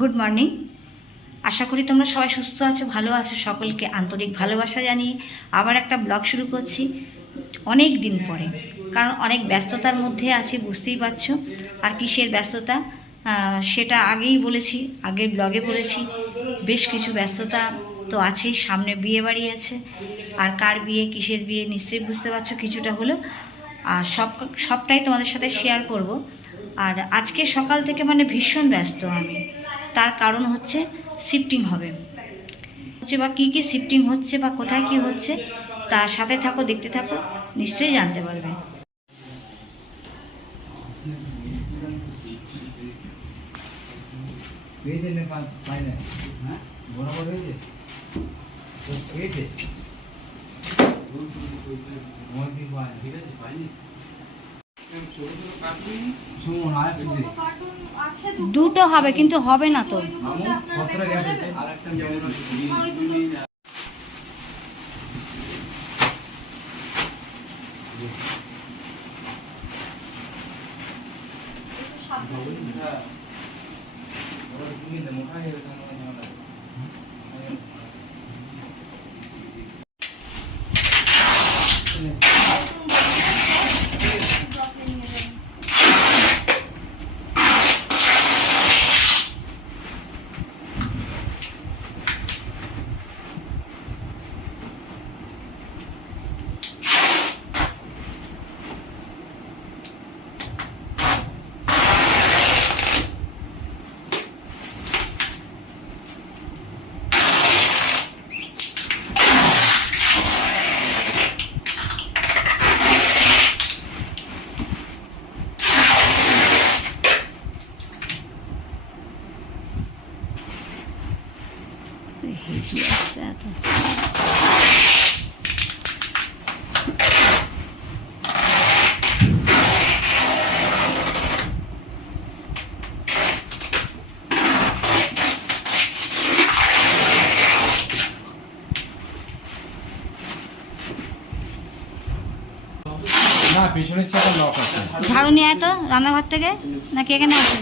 Good morning. আশা করি তোমরা সবাই সুস্থ আছো, ভালো আছো। সকলকে আন্তরিক ভালোবাসা জানিয়ে আবার একটা ব্লগ শুরু করছি অনেক দিন পরে, কারণ অনেক ব্যস্ততার মধ্যে আছি, বুঝতেই পারছো। আর কিসের ব্যস্ততা সেটা আগেই বলেছি, আগের ব্লগে বলেছি। বেশ কিছু ব্যস্ততা তো আছেই, সামনে বিয়ে বাড়ি আছে। আর কার বিয়ে, কিসের বিয়ে নিশ্চয়ই বুঝতে পারছো কিছুটা হলেও। আর সবটাই তোমাদের সাথে শেয়ার করব। আর আজকে সকাল থেকে মানে ভীষণ ব্যস্ত আমি, তার কারণ হচ্ছে শিফটিং হবে বা কী কী শিফটিং হচ্ছে বা কোথায় কী হচ্ছে, তার সাথে থাকো, দেখতে থাকো, নিশ্চয়ই জানতে পারবে। দুটো হবে কিন্তু হবে না তো। না, পিছনের চাকা লক আছে। ঝাড়ু নিয়ে আয় তো রান্নাঘর থেকে, নাকি এখানে আছে?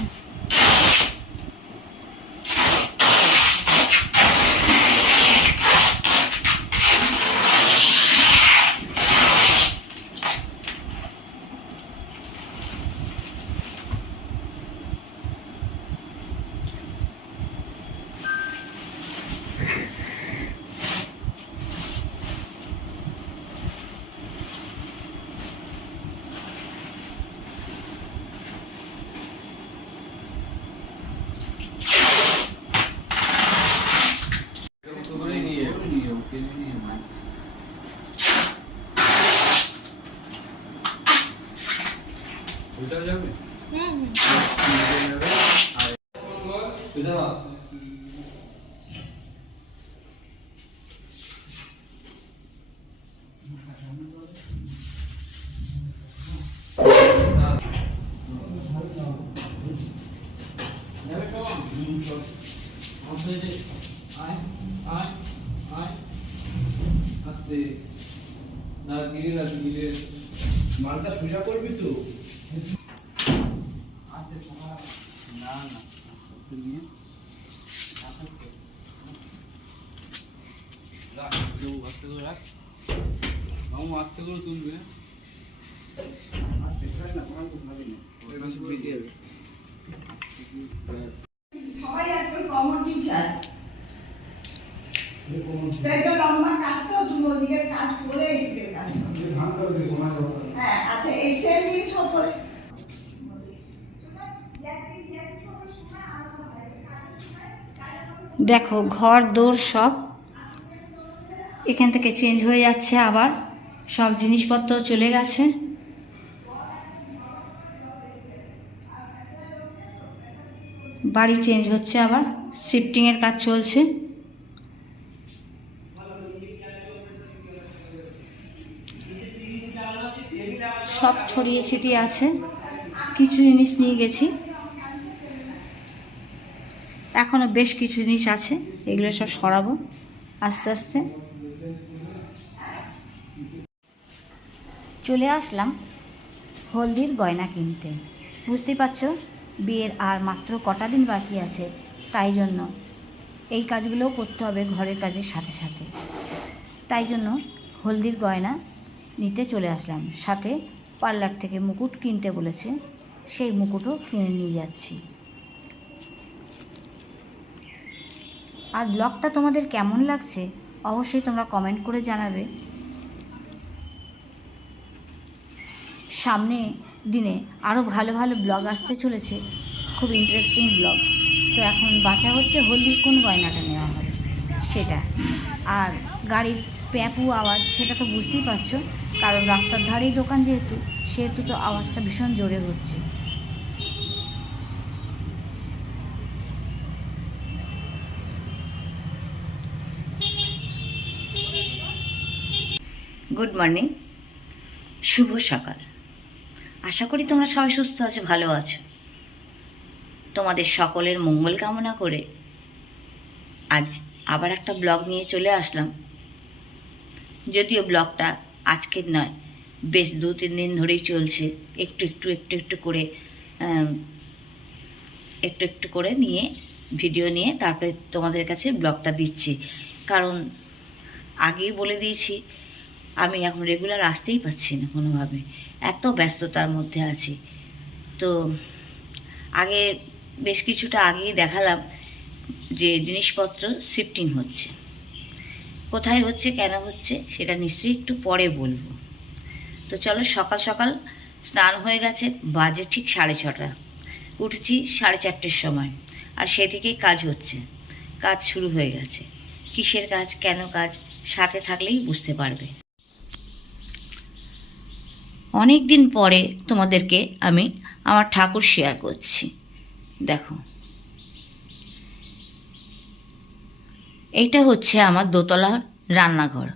মালটা সোজা করবি তো? না না, আস্তে করে রাখ, মামু আস্তে করে তুলবে। সবাই আজকাল কমন টিচার, তাই তো লম্বা কাজ তো দুদিকের কাজ করে এদিকের কাজ। হ্যাঁ, আচ্ছা এসে নিয়ে সব করে দেখো ঘর দৌড় সব এখান থেকে চেঞ্জ হয়ে যাচ্ছে, আবার সব জিনিসপত্র চলে গেছে। বাড়ি চেঞ্জ হচ্ছে, আবার শিফটিংয়ের কাজ চলছে। সব ছড়িয়ে ছিটিয়ে আছে, কিছু জিনিস নিয়ে গেছি, এখনো বেশ কিছু জিনিস আছে, এগুলো সব সরাবো আস্তে আস্তে। চলে আসলাম হলদির গয়না কিনতে। বুঝতেই পারছো বিয়ের আর মাত্র কটা দিন বাকি আছে, তাই জন্য এই কাজগুলোও করতে হবে ঘরের কাজের সাথে সাথে। তাই জন্য হলদির গয়না নিতে চলে আসলাম, সাথে পার্লার থেকে মুকুট কিনতে বলেছে, সেই মুকুটও কিনে নিয়ে যাচ্ছি। আর ব্লগটা তোমাদের কেমন লাগছে অবশ্যই তোমরা কমেন্ট করে জানাবে। সামনে দিনে আরও ভালো ভালো ব্লগ আসতে চলেছে, খুব ইন্টারেস্টিং ব্লগ। তো এখন বাঁচা হচ্ছে হলদির কোন গয়নাটা নেওয়া হবে সেটা। আর গাড়ির প্যাপু আওয়াজ সেটা তো বুঝতেই পারছো, কারণ রাস্তার ধারেই দোকান সেহেতু তো আওয়াজটা ভীষণ জোরে হচ্ছে। গুড মর্নিং, শুভ সকাল। আশা করি তোমরা সবাই সুস্থ আছো, ভালো আছো। তোমাদের সকলের মঙ্গল কামনা করে আজ আবার একটা ব্লগ নিয়ে চলে আসলাম। যদিও ব্লগটা আজকের নয়, বেশ 2-3 দিন ধরেই চলছে, একটু করে নিয়ে ভিডিও নিয়ে তারপরে তোমাদের কাছে ব্লগটা দিচ্ছি। কারণ আগেই বলে দিয়েছি, আমি এখন রেগুলার আসতেই পারছি না কোনোভাবে, এত ব্যস্ততার মধ্যে আছি। তো আগে বেশ কিছুটা আগেই দেখালাম যে জিনিসপত্র শিফটিং হচ্ছে, কোথায় হচ্ছে কেন হচ্ছে সেটা নিশ্চয়ই একটু পরে বলবো। তো চলো, সকাল সকাল স্নান হয়ে গেছে, বাজে ঠিক 6:30। উঠেছি 4:30-র সময়, আর সে থেকেই কাজ হচ্ছে, কাজ শুরু হয়ে গেছে। কিসের কাজ, কেন কাজ, সাথে থাকলেই বুঝতে পারবে। অনেক দিন পরে তোমাদেরকে আমি আমার ঠাকুর শেয়ার করছি। দেখো, এইটা হচ্ছে আমার দোতলার রান্নাঘর।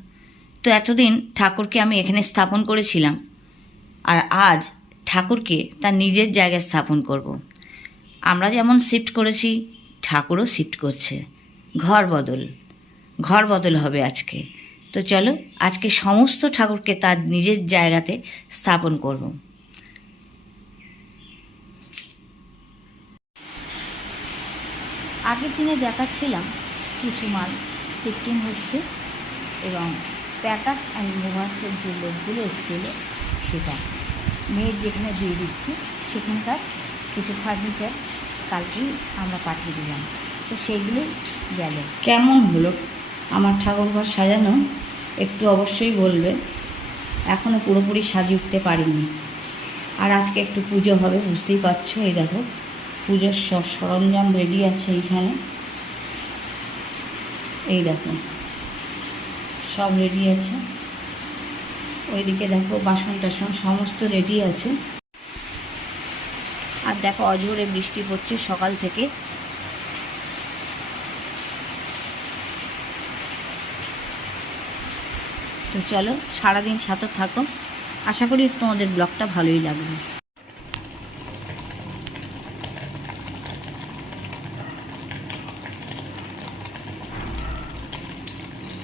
তো এতদিন ঠাকুরকে আমি এখানে স্থাপন করেছিলাম, আর আজ ঠাকুরকে তার নিজের জায়গায় স্থাপন করব। আমরা যেমন শিফট করেছি, ঠাকুরও শিফট করছে, ঘর বদল হবে আজকে। তো চলো, আজকে সমস্ত ঠাকুরকে তার নিজের জায়গাতে স্থাপন করব। আগের দিনে দেখাচ্ছিলাম কিছু মাল শিফটিং হচ্ছে, এবং প্যাকাস অ্যান্ড মুভার্সের যে লোকগুলো এসেছিলো সেটা মেয়ের যেখানে দিয়ে দিচ্ছি সেখানকার কিছু ফার্নিচার কালকেই আমরা পাঠিয়ে দিলাম। তো সেইগুলোই গেল। কেমন হলো আমার ঠাকুরঘর সাজানো একটু অবশ্যই বলবে। এখনও পুরোপুরি সাজিয়ে উঠতে পারিনি। আর আজকে একটু পুজো হবে, বুঝতেই পারছো। এই দেখো, পুজোর সব সরঞ্জাম রেডি আছে এইখানে। এই দেখো, সব রেডি আছে। ওইদিকে দেখো বাসন টাসন সমস্ত রেডি আছে। আর দেখো, অজোরে বৃষ্টি পড়ছে সকাল থেকে। তো চলো, সারাদিন সাথে থাকো, আশা করি তোমাদের ব্লগটা ভালোই লাগবে।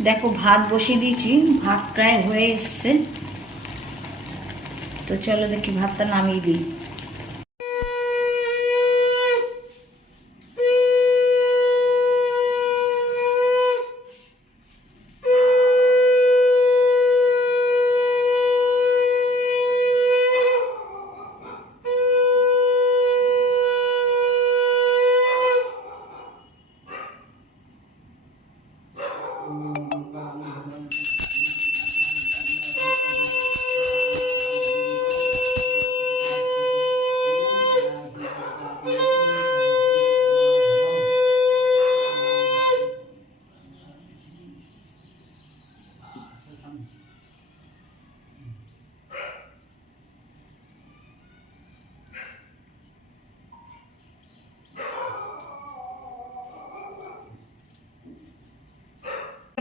দেখো, ভাত বসিয়ে দিয়েছি, ভাত প্রায় হয়ে এসছে। তো চলো দেখি ভাতটা নামিয়ে দিই।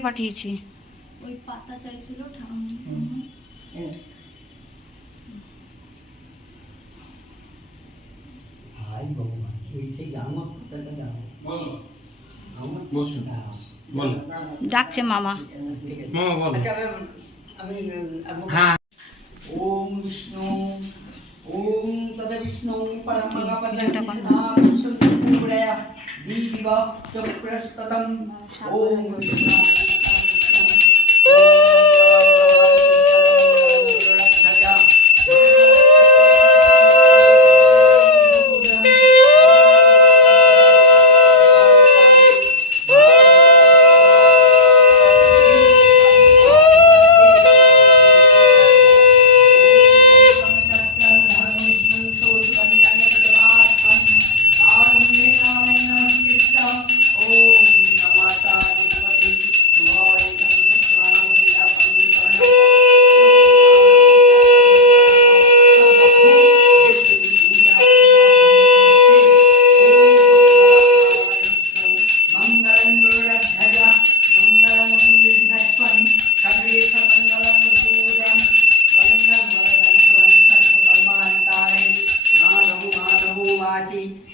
পাঠিয়েছি ওই পাতা চাইছিল ডাকছে মামা। ওম বিষ্ণু ওম তদ বিষ্ণু পরমা ভিডিওটা কর না। পরমা दीव चक्रस्ततम् ॐ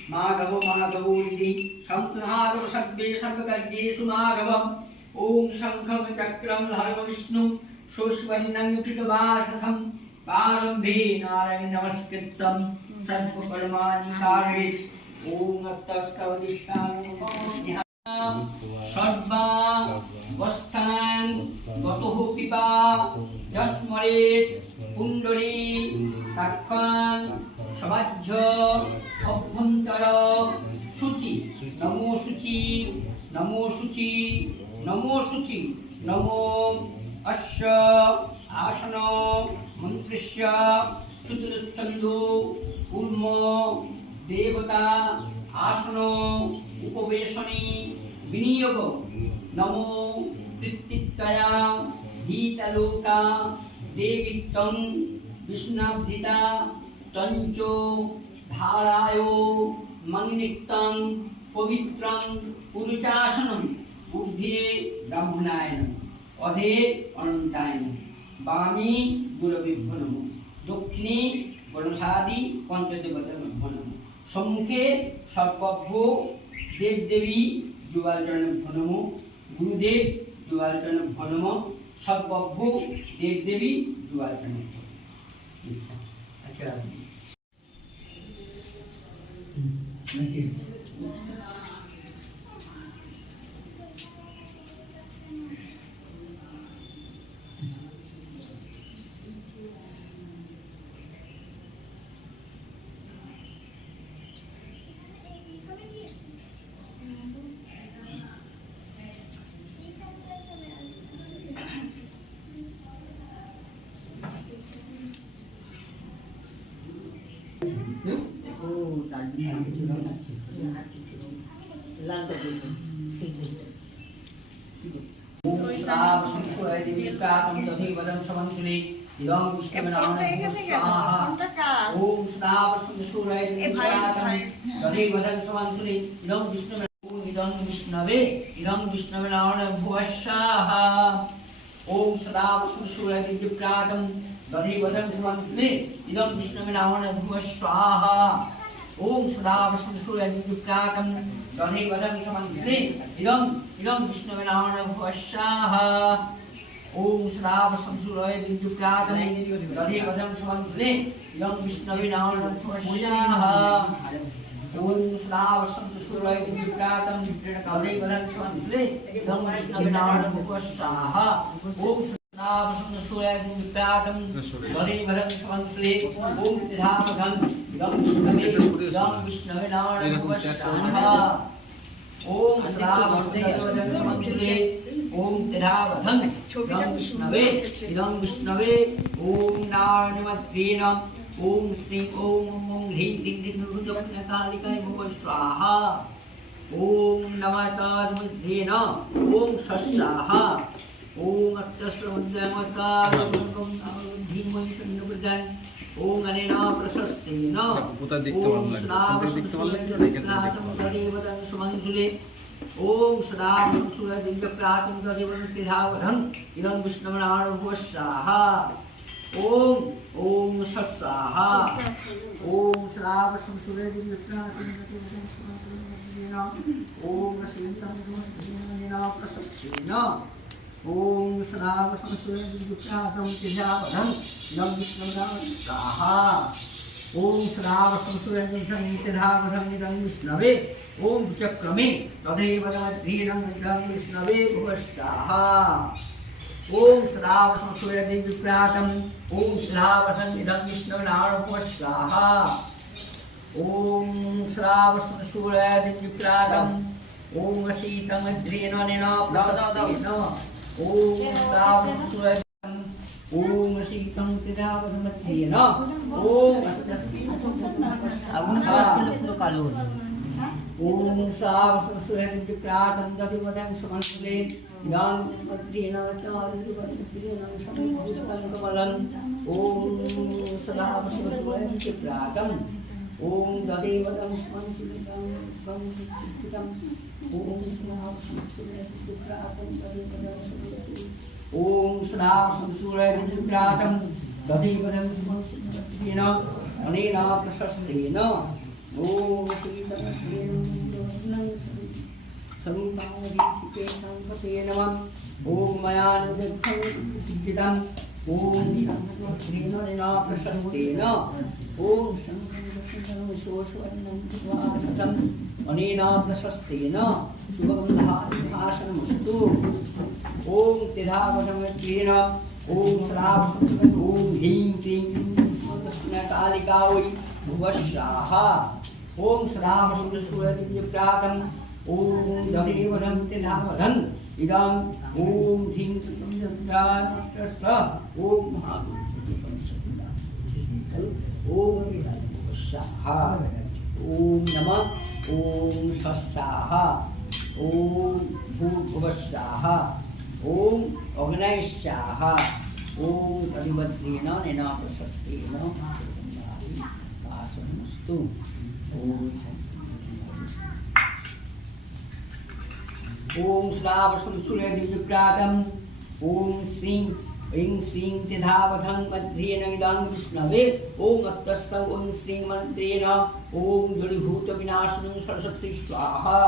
माघवो माघवो इति संहारो सर्वे सर्वकार्येषु माघवम् ॐ शङ्खं चक्रं हरविष्णु शोष्वन्नं कृतवाससं प्रारम्भे नारायण नमस्कृतं सर्वकर्माणि कारये ॐ तत्तदिष्टानि सर्वा वस्थान गतः पिबा जस्मरेत् पुण्डरी तक्कान् समाज्य अभ्यन्तर शुचि नमो शुचि नमो शुचि नमो शुचि नमो अस्य आसन मन्त्रस्य शुद्धचन्दो कूर्म देवता आसन उपवेशनी विनियोग नमो कृत्तित्तया धीतलोका देवित्तं विष्णाब्धिता तंचो धारायो मन्निक्तं पवित्रं पुरुषासनं ऊर्ध्वे ब्राह्मणाय नमः अधे अनन्ताय नमः वामी गुरवेभ्यो नमः दक्षिणे गणसादि पंचदेवताभ्यो नमः सम्मुखे सर्वभ्यो देवदेवी जुवालचरणभ्यो नमः गुरुदेव जुवालचरणभ्यो नमः सर्वभ्यो देवदेवी जुवालचरणभ्यो अच्छा विष्णवे इदं विष्णवे नारायण भुवस्साः ओम सदा सूर्य दिव्यप्रातं दधि वदं सुमंत्रे इदं विष्णवे नारायण भुवस्साः ओम सदा सूर्य दिव्यप्रातं दधि वदं सुमंत्रे इदं विष्णवे नारायण भुवस्साः ओम सदा सूर्य दिव्यप्रातं दधि वदं सुमंत्रे इदं विष्णवे नारायण भुवस्साः ओम सदा सूर्य दिव्यप्रातं दधि वदं सुमंत्रे इदं विष्णवे नारायण भुवस्साः ओम सदा सूर्य दिव्यप्रातं दधि वदं सुमंत्रे ओम तिधामघं इदं विष्णवे नारायण भुवस्साः ओम सदा वदं सुमंत्रे ओम तिधामघं इदं विष्णवे ओम नारायणमत्रेण ओम श्री ओम ओम ह्रीं क्लीं क्लीं रुद्रकालिकाय भुव स्वाहा ओम नमः तद्मध्येन ओम सस्साहा ओम अत्तस्रमुद्यमकालं धीमहि तन्नोप्रदान ओम अनेन प्रशस्तेन ओम सदा सुमंसुले ओम सदा सूर्य दिव्यप्रातं तदेवं तिधावधं इदं विष्णुनारायण भुवस्साहा ओम सत्साहा ओम सदा सूर्य दिव्यप्रातं ओम श्रीतं धीमहि प्रशस्तेन ओम सदा सूर्य दिव्यप्रातं तिधावधं इदं विष्णुनारायण स्वाहा ओम सदा सूर्य दिव्यप्रातं तिधावधं इदं विष्णवे ओम चक्रमे तदेव नमद्रीनं इदं विष्णवे भुवः स्वाहा ओम सदावसं सूर्यदेवप्रातम् ओम सदावसं इदं विष्णुनारायण भुवः स्वाहा ओम सदावसं सूर्यदेवप्रातम् ओम शीतमद्रीनेन प्रसस्तेन ओम सदावसं सूर्यदेवं ओम शीतं त्रिदावसमद्रीन ओम ओम सावसं सूर्यदेवप्रातम् दधिवदं समन्विते इदं मद्रीन चारुवदनं समन्वितं ओम सदावसं सूर्यदेवप्रातम् ओम दधिवदं समन्वितं ओम सदावसं सूर्यदेवप्रातम् दधिवदं समन्विते ओम सदावसं सूर्यदेवप्रातम् दधिवदं समन्वितेन अनेन प्रशस्तेन ओम श्रीतमस्तेन समीपावरीसिते संपते नमः ओम मयानुदग्धं सिद्धिदम् ओम संपतेन प्रशस्तेन ओम शङ्करं शोषवर्णं वासतम् अनेन प्रशस्तेन शुभगन्धादिभाषणमस्तु ओम तिधावसमत्रेण ओम श्रावसं ओम ह्रीं क्लीं कालिका वै भुवः स्वाहा ओम सदावसं सूर्यदेवप्रातम् ओम दधिवदं तिधावदन् इदं ओम ह्रीं क्लीं ओम ओम स्वाहा ओम नमः ओम स्वाहा ओम भूर्भुवः स्वाहा ओम अग्नये स्वाहा ओम अधिवद्रेण नेन प्रशस्तेन वासनमस्तु ओम श्रावसं सूर्यदेवप्रातम् ओम श्रीं ह्रीं श्रीं तिधावधं मध्रेण इदं विष्णवे ओम अस्तस्थौ ओम श्रीं मन्त्रेण ओम जड़ीभूतविनाशिनं सरस्वती स्वाहा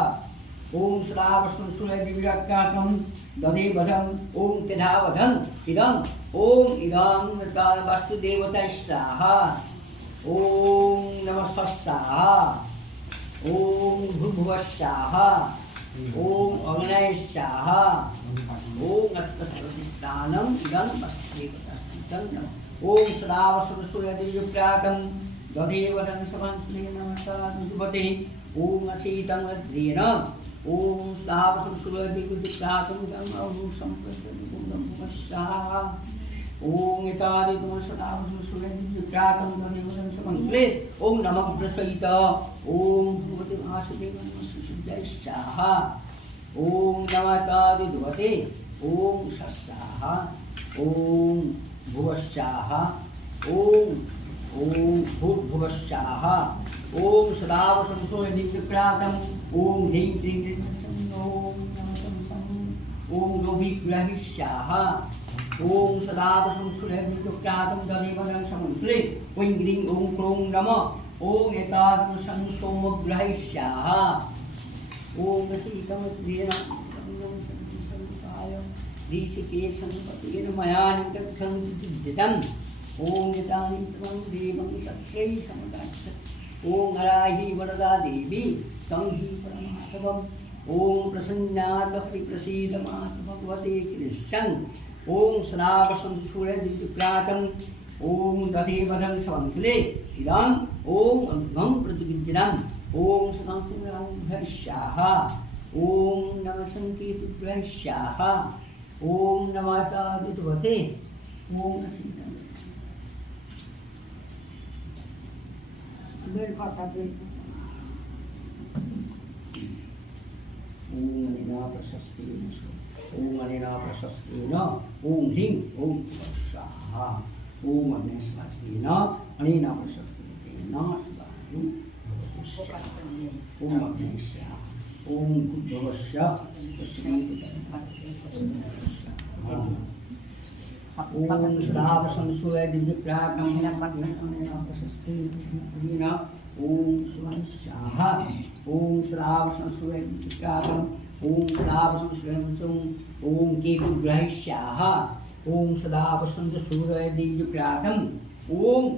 ओम श्रावसं सूर्यदेवप्रातम् दधिवधं ओम तिधावधं इदं वास्तुदेवताय स्वाहा ओम नमः स्वाहा ओम भूर्भुवः स्वाहा ओम अग्नये स्वाहा ओम अत्तस्वधिष्ठानम् इदं वसुदेवतास्तं ओम सदावसं सूर्यदेवप्रातम् दधिवदं समन्विते ओम अशीतं वज्रेण ओम सदावसं सूर्यदेवप्रातम् इदं सम्पदं स्वाहा ओम एतादितं सदावसं सूर्यदेवप्रातम् दधिवदं समन्विते ओम नमः प्रसहित ओम भगवते वासुदेवाय स्वाहा ओम नमः ओम स्वाहा ओम भुवः स्वाहा ओम भूर्भुवः स्वाहा ओम सदावसं सूर्यदेवप्रातम् ओम ह्रीं क्लीं ओम लोभिग्रहिः स्वाहा ओम सदावसं सूर्यदेवप्रातम् दधिवदं समन्विते ओं ग्रीं ओं क्रों नमः ओम एतादृशं सोमग्रहिः स्वाहा ओम शीतमद्रेण ऋषिकेशं पतेन मया निदग्धं विद्युतम् ओम एतानि त्वं देवं तत्रै समदाच्छ ओम हराहि वरदा देवी तं हि परमात्मम् ओम प्रसन्नात् हरिप्रसीद मातु भगवते कृष्णं ओम सदावसं सूर्यदेवप्रातम् ओम दधिवदं समन्विते इदं ओम अनुभं प्रतिविद्यम् ओम सदाशिवभ्यः स्वाहा ओम नमः संकेतुभ्यः स्वाहा ओम नमः तादितवते ओम अनेन प्रशस्तेन ओम ह्रीं ओम स्वाहा ओम अग्नेस्मतेन अनेन प्रशस्तेन ओम अग्नेस्य ओम भूर्भुवस्य ओम सदावसं सूर्यदेवप्रातम् प्रशस्तेन ओम स्वाहा ओम सदावसं सूर्यदेवप्रातम् ओम सदावसं सूर्यदेवप्रातम् ओम केतुग्रहिः स्वाहा ओम सदावसं सूर्यदेवप्रातम् ओम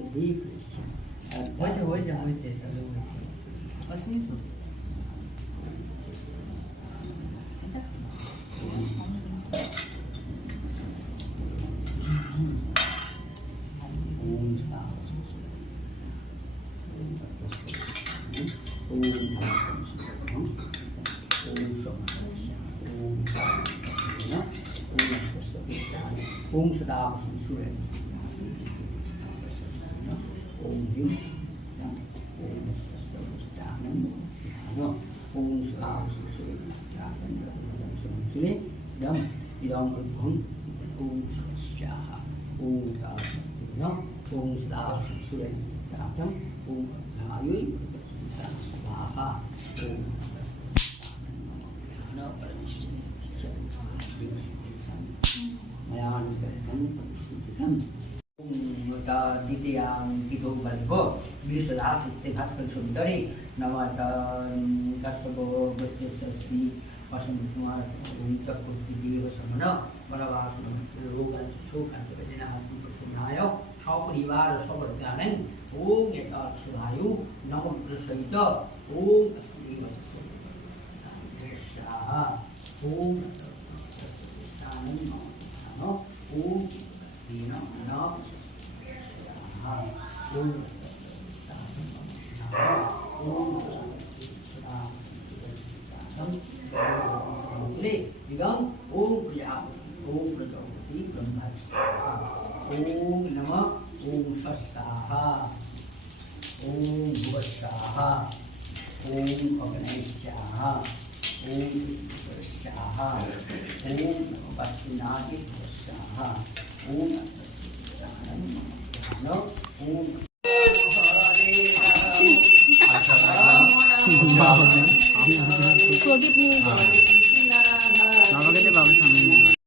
ओम सदा सूर्य ओम ह्रीं ओम ओम सदा सूर्य यम इदं भं ओम स्वाहा ओम ओम सदा सूर्य ओम आयुः स्वाहा ओम द्वितीयां तिथौ भनेको वृषदास्ते भास्कर सुन्दरी नवत कस्तव श्री वसंत कुमार चक्रवर्ती समन वनवास शोकाय सपरिवार सबज्ञानै ओम यथासुधायु नमग्र सहित ओम ओम ओम इदं ओम प्रिया ओम प्रजापति ब्रह्मस्वाहा ओम नमः ओम स्वाहा ओम भुवस्वाहा ओम अग्नैस्वाहा ओम स्वाहा ओम पश्चिनादि स्वाहा ओम ओम প্রদীপ নিয়ে বাবাকে দে, বাবার সামনে নিয়ে যাও।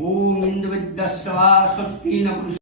ओम इंद्रविद्दस्वा स्वस्ति न